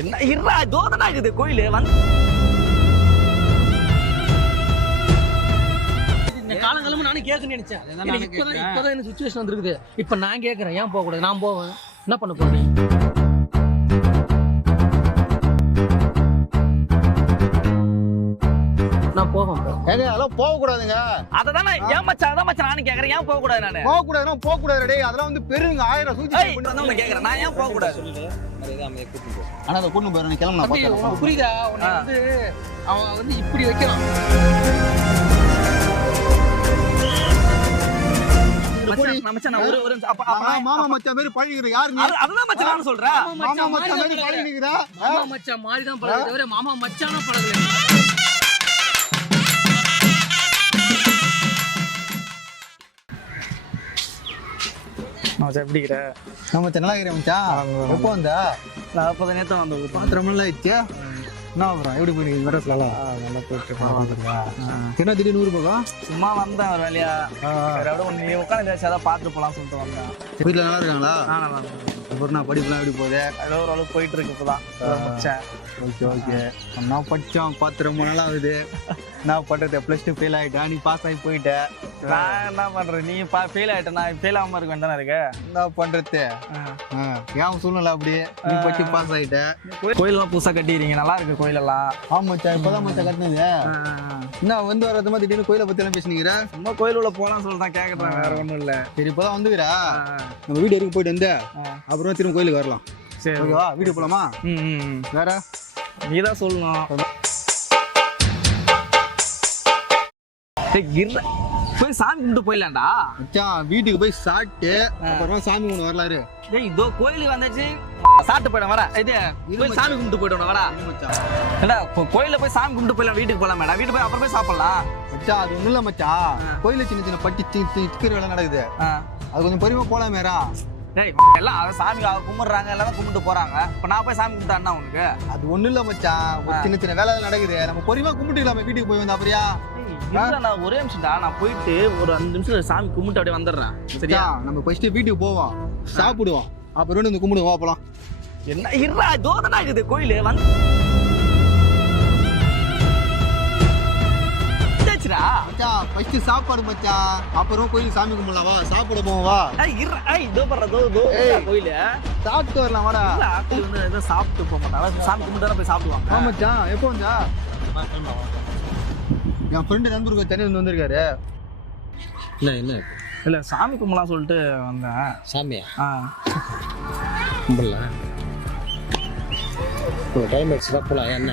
என்ன இருடா தோதனா இருக்குது கோயில் வந்து காலங்காலமா நானும் கேட்கணும்னு நினைச்சேன். இப்பதான் என்ன சுச்சுவேஷன் வந்துருக்குது. இப்ப நான் கேட்கறேன், ஏன் போக கூடாது? நான் போவேன், என்ன பண்ண போறேன்? நான் போவேன். அதெல்லாம் போக கூடாதுங்க. அததான் ஏன் மச்சான், அதான் மச்சான் நானும் கேட்கறேன், ஏன் போக கூடாது? நானு போக கூடாதுன்னா போக கூடாது டேய். அதெல்லாம் வந்து பெருங்க 1000 சூழ்ச்சி பண்ணி கேட்கறேன், நான் ஏன் போக கூடாது? ஆனா அதை கூட்டு போறேன் கிளம்பலாம். புரியுதா? உன்னை வந்து அவன் வந்து இப்படி வைக்கிறான். மாமா மச்சான் மாதிரி பழகிற யாரு நீ? அதுதான் மச்சான் நான் சொல்றேன். மாமா மச்சான் மாதிரி பழகிக்கிறா. மாமா மச்சான் மாதிரி தான் பழகுது தவிர மாமா மச்சானா பழகல. மச்சான் எப்படி இருக்கிற? நான் மச்சான் நல்லா இருக்கிறேன் மச்சான். எப்போ வந்தா? நான் அப்பதான் நேத்து வந்தேன். பாத்திரம் நல்லா ஆயிடுச்சு. என்ன அப்புறம் எப்படி போனீங்க மெட்ராஸ்லாம்? நல்லா போயிட்டு என்ன திடீர்னு ஊர் போகும்? சும்மா வந்தேன் ஒரு வேலையா. நீ உட்காந்து ஏதாவது பார்த்துட்டு போலாம் சொல்லிட்டு வந்தேன். வீட்டுல நல்லா இருக்காங்களா? நல்லா அப்புறம் நான் படிப்புலாம் எப்படி போகுது? ஏதோ ஒரு அளவுக்கு போயிட்டு இருக்கு இப்பதான் முடிச்சேன். Okay okay. நான் படித்தோம் 10 ரொம்ப நாள் ஆகுது. நான் பண்ணுறது +2 ஃபெயில் ஆகிட்டேன். நீ பாஸ் ஆகி போயிட்ட. நான் என்ன பண்றேன்? நீ ஃபெயில் ஆகிட்ட, நான் ஃபெயில் ஆகாம இருக்க வேண்டாம் இருக்கு. என்ன பண்றது? ஏன் சூழ்நிலை அப்படி? நீ படிச்சு பாஸ் ஆகிட்ட. கோயிலெல்லாம் புதுசாக கட்டிடுறீங்க, நல்லா இருக்கு கோயிலெல்லாம். ஆமா மச்சான், இப்போதான் மச்சான் கட்டினது. என்ன வந்து வர மாதிரி திடீர்னு கோயிலை பற்றி எல்லாம் பேசுனீங்க? சும்மா கோயில் உள்ள போகலாம் சொல்லிட்டு கேட்குறேன், வேற ஒன்றும் இல்லை. சரி இப்போதான் வந்துக்கிறா. நம்ம வீடு வரைக்கும் போயிட்டு வந்து அப்புறம் திரும்ப கோயிலுக்கு வரலாம். சரி ஓகேவா? வீடு போலாமா? வேற நீ தான் சொல்லணும். போய் சாமி கும்பிட்டு போயிடலாம்டா மச்சான். வீட்டுக்கு போய் சாப்பிட்டு அப்புறமா சாமி கும்பிட்டு வரலாரு. டேய் இதோ கோயிலுக்கு வந்தாச்சு, சாப்பிட்டு போயிடும் வர. இது போய் சாமி கும்பிட்டு போயிடும் வரா. ஏடா கோயிலில் போய் சாமி கும்பிட்டு போயிடலாம், வீட்டுக்கு போகலாம் மேடம். வீட்டுக்கு போய் அப்புறம் போய் சாப்பிடலாம். மச்சான் அது ஒன்றும் இல்லை மச்சான். கோயிலில் சின்ன சின்ன பட்டி சிக்கர் வேலை நடக்குது. அது கொஞ்சம் பொறுமையா போலாமேரா. டேய் எல்லாம் சாமி கும்பிடுறாங்க, எல்லாரும் கும்பிட்டு போறாங்க. இப்போ நான் போய் சாமி கும்பிட்டா என்ன உனக்கு? அது ஒன்றும் இல்லை மச்சான். ஒரு சின்ன சின்ன வேலை நடக்குது. நம்ம பொறுமையா கும்பிட்டுக்கலாமே வீட்டுக்கு போய் வந்தா அப்படியா? நான் ஒரே நிமிஷம்டா, நான் போயிட்டு ஒரு 5 நிமிஷம் சாமி கும்பிட்டு அப்படியே வந்துடுறேன். சரியா? நம்ம ஃபர்ஸ்ட் வீட்டுக்கு போவோம், சாப்பிடுவோம், அப்புறம் வந்து கும்பிடுவோம் அப்பலாம். என்ன இருடா தோதனா இருக்குது கோயில் வந்து மச்சான். ஃபர்ஸ்ட் சாப்பாடு மச்சான், அப்புறம் கோயில் சாமி கும்பிடலாம். வா சாப்பிட போவோம் வா. கோயில் சாப்பிட்டு வரலாம் வாடா. வந்து ஏதோ சாப்பிட்டு போக மாட்டாங்க, சாமி கும்பிட்டு போய் சாப்பிடுவாங்க. ஆ மச்சான் எப்போ வந்தா? என் ஃப்ரெண்டு நண்பருக்கு தண்ணி வந்திருக்காரு. என்ன இல்லை சாமி கும்பலாம் சொல்லிட்டு வந்தேன். சாமியா? கும்பலாம் டைம் ஆயிடுச்சு தான் போகலாம். என்ன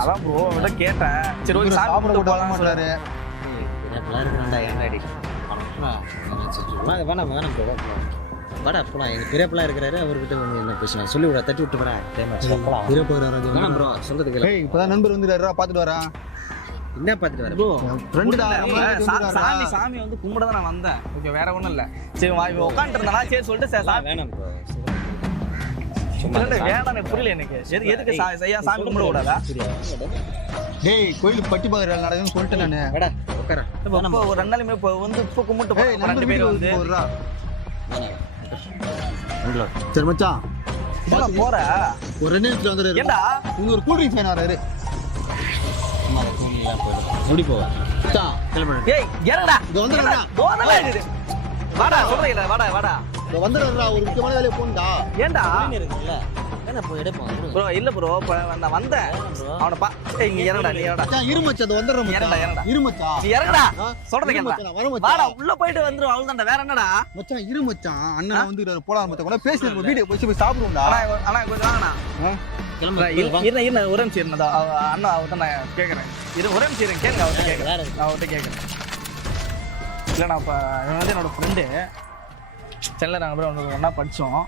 அதான் ப்ரோ விட கேட்டேன். சரி ஓகே சாப்பிட போகலாம் மாட்டாரு. எப்பெல்லாம் இருக்கிறாண்டா ஏன்டாடி வேணாம் வேணாம் ப்ரோ வாடா போகலாம். எங்கள் பெரியப்பெல்லாம் இருக்கிறாரு, அவர்கிட்ட வந்து என்ன பேசலாம் சொல்லி விட தட்டி விட்டு வரா. டைம் ஆச்சு போகலாம். வேணாம் ப்ரோ சொல்கிறதுக்கு. இப்போதான் நண்பர் வந்துடுறா, பார்த்துட்டு வரேன். என்ன பார்த்துட்டு வரேன் ப்ரோ? சாமி வந்து கும்பிட தான் நான் வந்தேன். ஓகே வேற ஒன்றும் இல்லை. சரி உட்காந்துட்டு இருந்தா சரி சொல்லிட்டு வேணாம் ப்ரோ வேணாம் புரியல எனக்கு. எதுக்கு சாமி கும்பிட கூடாதா? டேய் கோயிலுக்கு பட்டி பாக்குற நடக்குதுன்னு சொல்லிட்டு நானு ஒரு 2 நாளுமே இப்போ வந்து இப்போ கும்பிட்டு 2 பேர் வந்து சரி மச்சான் போற ஒரு 2 நிமிஷத்துல வந்துடுறாரு. ஏண்டா இங்க ஒரு கூல் ட்ரிங்க்ஸ் வேணும் வராரு. எப்படி போவேன்? ஏய் இறங்கடா, இங்க வந்துடுறா. போதல இருக்குது. வாடா சொல்றீங்களா, வாடா வாடா இங்க வந்துடுறா. ஒரு முக்கியமான வேலையை போண்டா. ஏண்டா இருக்குல்ல என்ன போய் எடுப்போம் ப்ரோ? இல்ல ப்ரோ நான் வந்தேன் அவனை பா. இங்க இறங்கடா, நீ இறங்கடா. மச்சான் இரு மச்சான், அது வந்துடுறேன் மச்சான். இறங்கடா இரு மச்சான், நீ இறங்கடா. சொல்றத கேளு. வர மச்சான். வாடா உள்ள போயிட்டு வந்துரும் அவ்வளவுதான்டா. வேற என்னடா மச்சான்? இரு மச்சான், அண்ணன் வந்துறாரு போலாம் மச்சான். கூட பேசிட்டு வீடியோ போய் சாப்பிடுவோம்டா. அண்ணா கொஞ்சம் வாங்கண்ணா. இருந்த ஒரே நிமிஷம் இருந்ததா அண்ணா அவர்கிட்ட நான் கேட்கறேன். ஒரே நிமிஷம் இருங்க, கேளுங்க அவர்கிட்ட கேட்கறேன். அவர்கிட்ட கேட்கறேன். இல்லைண்ணா இப்போ இவன் வந்து என்னோட ஃப்ரெண்டு. சென்னையில் நாங்கள் வந்து ஒன்றா படித்தோம்.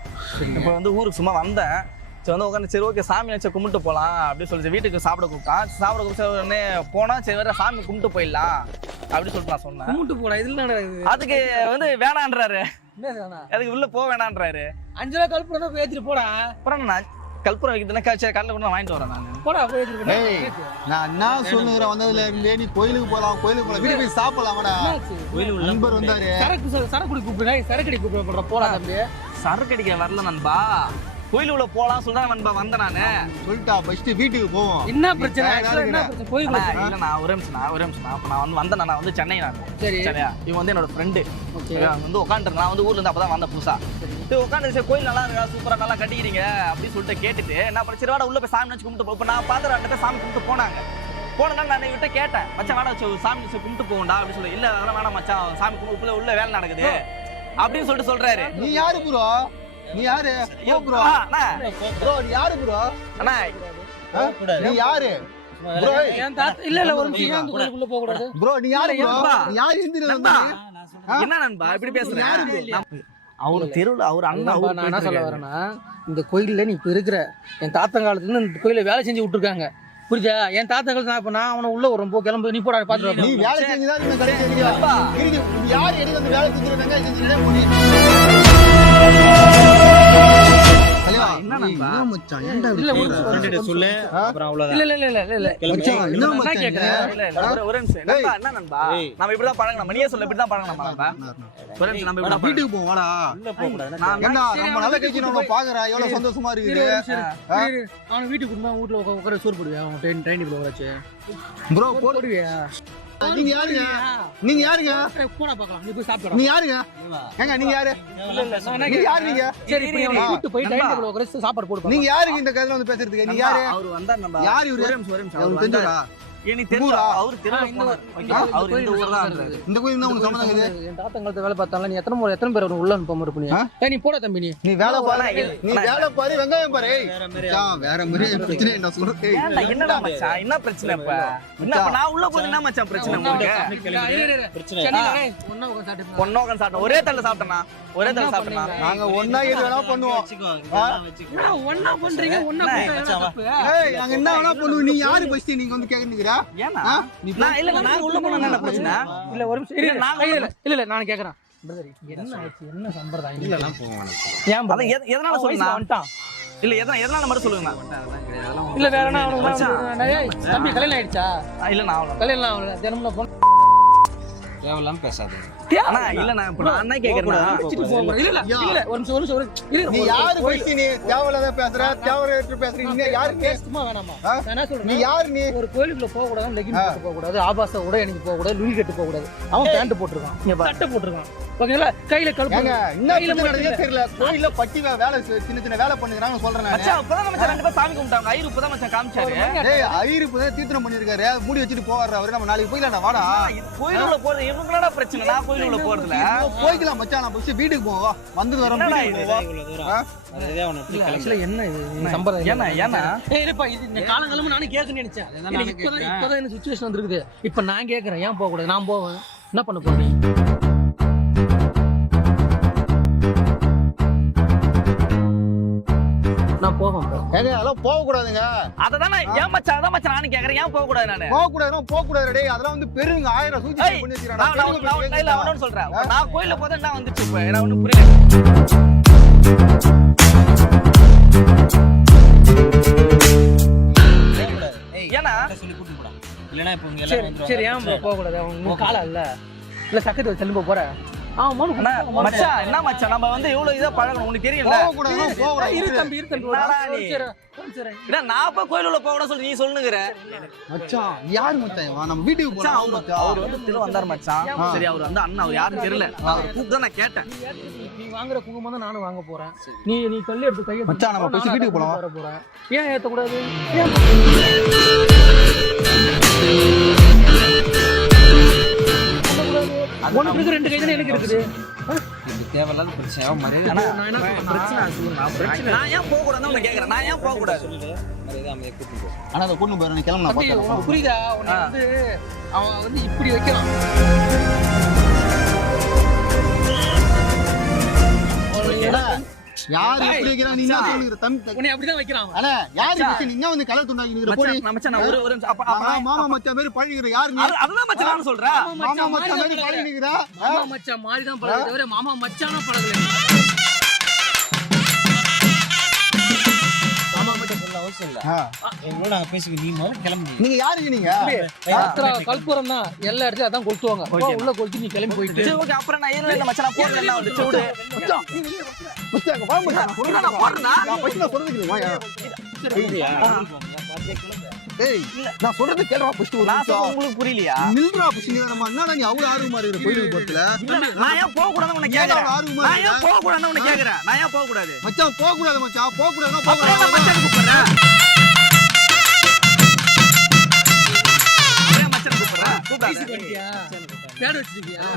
இப்போ வந்து ஊருக்கு சும்மா வந்தேன். சரி வந்து உட்காந்து சரி ஓகே சாமி வச்சு கும்பிட்டு போகலாம் அப்படின்னு சொல்லிட்டு வீட்டுக்கு சாப்பிட கூப்பிட்டான். சாப்பிட கூப்பிட்டு உடனே போனால் சரி வேற சாமி கும்பிட்டு போயிடலாம் அப்படின்னு சொல்லிட்டு நான் சொன்னேன். கும்பிட்டு போடா இதில் அதுக்கு வந்து வேணான்றாரு. அதுக்கு உள்ள போக வேணான்றாரு. 5 ரூபா கல்பனை போய் ஏற்றிட்டு போடா. அப்புறம் நான் கல்புரம் வைக்கிறதுனா கல்ல கூட வாங்கிட்டு வரேன் நான். போடா போய் ஏற்றிட்டு. நான் என்ன சொல்லுறேன் வந்ததுல இருந்தே நீ கோயிலுக்கு போலாம் வீட்டுக்கு போய் சாப்பிடலாம். வாடா கோயிலுக்கு நண்பர் வந்தாரு. சரக்கு கூப்பிடுறா. சரக்கடி கூப்பிடுற போடா தம்பி. சரக்கு அடிக்க வரல நண்பா. கோயிலுக்குள்ள போலாம் சொல்றேன் நண்பா வந்தேன் நானு. சொல்லிட்டா ஃபர்ஸ்ட் வீட்டுக்கு போவோம். என்ன பிரச்சனை actually என்ன பிரச்சனை அண்ணா, கோயிலுக்கு இல்ல நான் ஒரே நிமிஷம் அப்ப நான் வந்தேன். நான் வந்து சென்னை நான். சரி சரியா? இவன் வந்து என்னோட ஃப்ரெண்டு. ஓகே வந்து உட்காந்துட்டு நான் வந்து ஊர்ல இருந்து அப்பதான் வந்த புதுசா. உட்காந்து சரி கோயில் நல்லா இருக்கா, சூப்பரா நல்லா கட்டிக்கிறீங்க அப்படின்னு சொல்லிட்டு கேட்டுட்டு நான் பிரச்சனை வாடா உள்ள போய் சாமி வச்சு கும்பிட்டு இப்போ நான் பார்த்து 2 பேர் சாமி கும்பிட்டு போனாங்க. போனா நான் இவட்ட கேட்டேன், மச்சான் வாடா சாமி வச்சு கும்பிட்டு போகண்டா அப்படின்னு சொல்லி. இல்ல அதெல்லாம் வேணாம் மச்சான், சாமி கும்பிட்டு உள்ள வேலை நடக்குது அப்படின்னு சொல்லிட்டு சொல்றாரு. நீ யாரு ப்ரோ? நீ யாரு ப்ரோ? ப்ரோ நீ யாரு ப்ரோ? அண்ணா நீ யாரு ப்ரோ? என் தாத்தா இல்ல ஒரு நிமிஷம் அந்த கோயிலுக்குள்ள போக கூடாது ப்ரோ நீ யாரு ப்ரோ? நீ யாரு இந்திரன் நண்பா, என்ன நண்பா இப்படி பேசுறேன்? அவரு தெருவுல அவர் அண்ணா நான் என்ன சொல்ல வரேன்னா, இந்த கோயில்ல நீ இப்ப இருக்கிற என் தாத்தா காலத்துல இருந்து இந்த கோயில வேலை செஞ்சு விட்டுருக்காங்க. புரியுதா? என் தாத்தா காலத்துல இப்ப நான் அவனை உள்ள ஒரு கிளம்பு, நீ போடா பாத்துட்டு நீ வேலை செஞ்சுதான் நீ கடை செஞ்சியா? யார் எடுத்து வந்து வேலை செஞ்சிருக்காங்க? செஞ்சிரே போடி. என்ன நண்பா? மச்சான் ஏன்டா இல்ல ஃப்ரெண்ட் சொல்லு அப்புறம் அவ்வளவுதான். இல்ல மச்சான் என்ன நான் மச்சான் கேக்குறேன். ஒரே நிமிஷம். நண்பா, என்ன நண்பா? நம்ம இப்படிதான் பழகணும். நீயே சொல்ல இப்படிதான் பழகணும் நண்பா. ஒரே நிமிஷம் நம்ம இப்படிதான் வீட்டுக்கு போவோம் வாடா. உள்ள போக கூடாது. என்ன ரொம்ப நல்ல கட்சி நம்ம பாக்குறா எவ்வளவு சந்தோஷமா இருக்குது. அவன் வீட்டுக்கு கூட்டினா வீட்டுல உட்கார சோறு போடுவேன். அவன் ட்ரெயின் போட வச்சு ப்ரோ போடுவியா? நீங்க யாருங்க? நீங்க யாருங்க? போனா பார்க்கலாம். நீ போய் சாப்பிடு. நீ யாருங்க? ஏங்க நீங்க யாரு? நீங்க யாரு நீங்க? சரி இப்ப நீ கூட்டி போய் டைம் டேபிள் உட்கார சாப்பாடு போடு. நீங்க யாருங்க இந்த கதையில வந்து பேசுறதுக்கு? நீங்க யாரு? அவர் வந்தார் நண்பா. யார் இவரு? ஒரே நிமிஷம் அவருக்கு தெரிஞ்சா? எனக்கு தெரியும். அவர் தெருவுல போனார். அவர் இந்த ஊர்ல தான் இருந்தாரு. இந்த கோயில் தான் உங்களுக்கு சம்மந்தம் இருக்குது. என் தாத்தங்களுக்கு வேலை பார்த்தால நீ எத்தனை பேர் உள்ள அனுப்பாம இருப்பீங்க? நீ போட தம்பி நீ வேலை பாரு. நீ வேலை பாரு வெங்காயம் பாரு. வேற மாதிரி பிரச்சனை என்ன சொல்றது? ஏன்டா என்னடா மச்சான்? என்ன பிரச்சனை இப்ப? என்ன இப்ப நான் உள்ள போய் என்ன மச்சான் பிரச்சனை உங்களுக்கு? ஒண்ணா உட்கார்ந்து சாப்பிட்டோம். ஒரே தள்ள சாப்பிட்டேனா? ஒரே தள்ள சாப்பிட்டேனா? நாங்க ஒண்ணா எது வேணா பண்ணுவோம். ஒண்ணா பண்றீங்க ஒண்ணா ஏய் நாங்க என்ன வேணா பண்ணுவோம். நீ யாரு ஃபர்ஸ்ட் நீங்க வந்து கேக்குறீங்க? ஏன்னா நான் இல்ல நான் உள்ள போனா என்ன பிரச்சனை? இல்ல ஒரு நிமிஷம் இல்ல நான் கேக்குறேன் பிரதர் என்ன ஆச்சு என்ன சம்பிரதாயம் இல்லலாம் போவோம். ஏன் அத எதனால சொல்லுங்க? வந்துட்டான் இல்ல எதனால மட்டும் சொல்லுங்க. இல்ல வேற என்ன அவனுக்கு தம்பி கல்யாணம் ஆயிடுச்சா? இல்ல நான் கல்யாணம் ஆகல தினமும் போன் தேவலாம் பேசாத. அண்ணா இல்ல நான் இப்ப நான் என்ன கேக்குறேன்? இல்ல ஒரு நிமிஷம் நீ யாரு ஃபர்ஸ்ட் நீ தேவலாத பேசுற தேவரேற்று பேசுற நீ யாரு? சும்மா வேணாமா என்ன சொல்றேன்? நீ யாரு? நீ ஒரு கோயிலுக்குள்ள போக கூடாது, லெகின் போட்டு போக கூடாது, ஆபாச உடை அணிஞ்சு போக கூடாது, லுங்கி கட்டு போக கூடாது. அவன் பேண்ட் போட்டுருக்கான், சட்டை போட்டுருக்கான். ஓகேங்களா? கையில கழுப்பு ஏங்க என்ன நடக்குதே தெரியல. கோயில்ல பட்டி வேலை சின்ன வேலை பண்ணுறாங்க சொல்றேன் நான். மச்சான் அப்பதான் மச்சான் 2 பேர் சாமி கும்பிட்டாங்க. ஐயர் இப்பதான் மச்சான் காமிச்சாரு. ஏய் ஐயர் இப்பதான் தீர்த்தனம் பண்ணிருக்காரு. மூடி வச்சிட்டு போவாரு அவரு. நம்ம நாளைக்கு போயிடலாம் வாடா. கோயிலுக்குள்ள போறது இவங்களோட பிரச்சனை. நான் கோயிலுக்குள்ள போறதுல போய்க்கலாம் மச்சான். நான் ஃபர்ஸ்ட் வீட்டுக்கு போவோம். வந்து வரோம் வீட்டுக்கு போவோம். அதுதான் அவன இப்படி ஆக்சுவலா என்ன சம்பிரதாயம்? ஏன்னா ஏய் இல்லப்பா இது இந்த காலங்காலமா நானே கேட்கணும்னு நினைச்சேன். இப்பதான் இந்த சிச்சுவேஷன் வந்திருக்குது. இப்ப நான் கேக்குறேன் ஏன் போக கூடாது? நான் போவேன். என்ன பண்ண போறீங்க? நான் போவேன். ஏங்க அதெல்லாம் போக கூடாதுங்க. அததான் ஏன் மச்சான் அதான் மச்சான் நானும் கேக்குறேன் ஏன் போக கூடாது? நானு போக கூடாதுன்னா போக கூடாது டேய். அதெல்லாம் வந்து பெருங்க 1000 சூழ்ச்சி பண்ணி வச்சிராடா. நான் அவனோட சொல்றேன். நான் கோயில்ல போதா என்ன வந்துச்சு இப்ப எனக்கு ஒண்ணும் புரியல. ஏன்னா சொல்லி கூட்டி போடா. இல்லனா இப்போ இங்க சரி எல்லாரும் சரி ஏன் போக கூடாது? அவன் கால இல்ல இல்ல சக்கத்து செல்லும்ப போற. அண்ணா மச்சான் என்ன மச்சான் நம்ம வந்து இவ்வளவு இதா பழகணும் உங்களுக்கு தெரியல. போக கூடாதுன்னா போக கூடாது. இரு தம்பி இல்ல நான் இப்ப கோயிலுக்குள்ள போக கூட சொல்லி நீ சொல்லுங்கற. மச்சான் யார் மச்சான்? வா நம்ம வீட்டுக்கு போலாம். அவர் வந்து திரு வந்தார் மச்சான். சரி அவர் வந்து அண்ணா அவர் யாரும் தெரியல. அவர் கூப்பிட்டு நான் கேட்டேன். நீ வாங்குற குங்குமம் தான் நானும் வாங்க போறேன். நீ கல்லு எடுத்து கையை மச்சான் நம்ம போய் வீட்டுக்கு போலாம். வர போறேன். ஏன் ஏத்த கூடாது? உனக்கு இருக்கு 2 கை தானே எனக்கு இருக்குது. இது தேவலாத பிரச்சனை. மரியாதை நான் என்ன பிரச்சனை நான் ஏன் போக கூடாதுன்னு உன்னை கேக்குறேன். நான் ஏன் போக கூடாது? மரியாதை அமைதியா கூட்டி போ. ஆனா அத கூட்டி போறேன். கிளம்பு நான் தம்பி, பாத்துறேன். உனக்கு புரியுதா? உன்னை வந்து அவன் வந்து இப்படி வைக்கிறான். யார் இப்படி வைக்கிறான்? நீ என்ன சொல்லுற தம்பி? உன்னை அப்படிதான் வைக்கிறான் அவன். அண்ணா யார் இப்படி நீங்க வந்து கலர் துண்டாக்கி நிக்கிற போடி. மச்சான் நான் ஒரு மாமா மச்சான் மாதிரி பழகிற யார் நீ? அதுதான் மச்சான் நான் சொல்றேன். மாமா மச்சான் மாதிரி பழகி நிக்கிறா. மாமா மச்சான் மாதிரி தான் பழகுது தவிர மாமா மச்சானா பழகல. மாமா மச்சான் சொல்லலாம். அவசியம் இல்ல ஆ. எங்களோட நாங்க பேசிக்க நீ முதல்ல கிளம்பி நீங்க யாருங்க நீங்க கல்புரம் தான் எல்லா இடத்துலயும் அதான் கொளுத்துவாங்க போ, உள்ள கொளுத்தி நீ கிளம்பி போயிட்டு சரி ஓகே அப்புறம் நான் ஏன் மச்சான் நான் போடுறேன் வந்து சூடு மச்சான், வா மச்சான், நான் சொல்றேன் நான் போடுறேனா நான் பையனை சொல்றதுக்கு இல்லையா? ஏய், நான் சொல்றது கேளுடா first ஒரு நான் நிமிஷம். சொல்றது உங்களுக்கு புரியலையா நில்றா first நீ வேறமா. என்னடா நீ அவ்வளவு ஆர்வமா இருக்கிற கோயிலுக்கு போறதுல? நான் ஏன் போக கூடாதுன்னு உன்னை ஏன்டா கேக்குறேன் அவ்வளவு ஆர்வமா நான் இருக்கிற? ஏன் போக கூடாதுன்னு உன்னை கேக்குறேன் நான் ஏன் போக கூடாது மச்சான் போக கூடாது மச்சான், போக கூடாதுன்னா போக அப்புறம் நான் கூடாது. மச்சான் கூப்பிடுறேன் ஏன் மச்சான் கூப்பிடுறேன் பேட வச்சிருக்கியா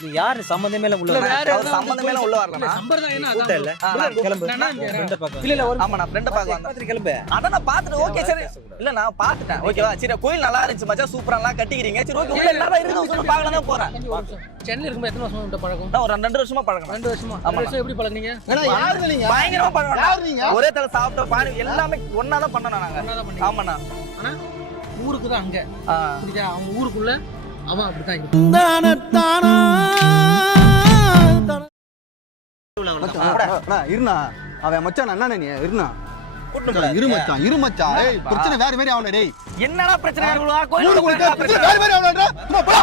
நீ யாரு சம்பந்தமே இல்ல உள்ள இல்ல, வர. வேற அவர் சம்பந்தமே இல்ல உள்ள வரலனா சம்பர்தான் என்ன கூட்ட இல்ல கிளம்பு நான் என்ன கேக்குறேன்? ஃப்ரெண்ட பார்க்க இல்ல இல்ல ஒரு ஆமா நான் ஃப்ரெண்ட பார்க்க வந்தேன் பாத்துட்டு கிளம்பு அத நான் பாத்துட்டு ஓகே சரி இல்ல நான் பாத்துட்டேன் ஓகேவா சரி கோயில் நல்லா இருந்துச்சு மச்சான் சூப்பரா எல்லாம் கட்டிக்கிறீங்க சரி ஓகே உள்ள என்னடா இருக்குது சொல்லி பார்க்கலாம் தான் போறேன் ஒரு நிமிஷம். சென்னையில இருக்கும்போது எத்தனை வருஷம் உன்கிட்ட பழக்கம் நான் ஒரு 2 வருஷமா பழக்கம் 2 வருஷமா 2 வருஷம் எப்படி பழகுனீங்க ஏன்னா யாருங்க நீங்க? பயங்கரமா யார் பழக்கம் நீங்க? ஒரே தல சாப்பிட்ட பானி எல்லாமே ஒண்ணா தான் பண்ணோம் நாங்க ஒண்ணாதான் பண்ணீங்க. ஆமாண்ணா ஆனா ஊருக்கு தான் அங்க ஆ. புரியுதா அவன் ஊருக்குள்ள அவன் அப்படித்தான் இருப்பான். அண்ணா, இருண்ணா. அவன் மச்சான் அண்ணா நீ இருண்ணா. இரு மச்சான், இரு மச்சான். ஏய், பிரச்சனை வேற மாதிரி ஆகல டேய். என்னடா பிரச்சனை ஊருக்கு போயிட்டு பிரச்சனை வேற மாதிரி ஆகலடா. சும்மா போடா.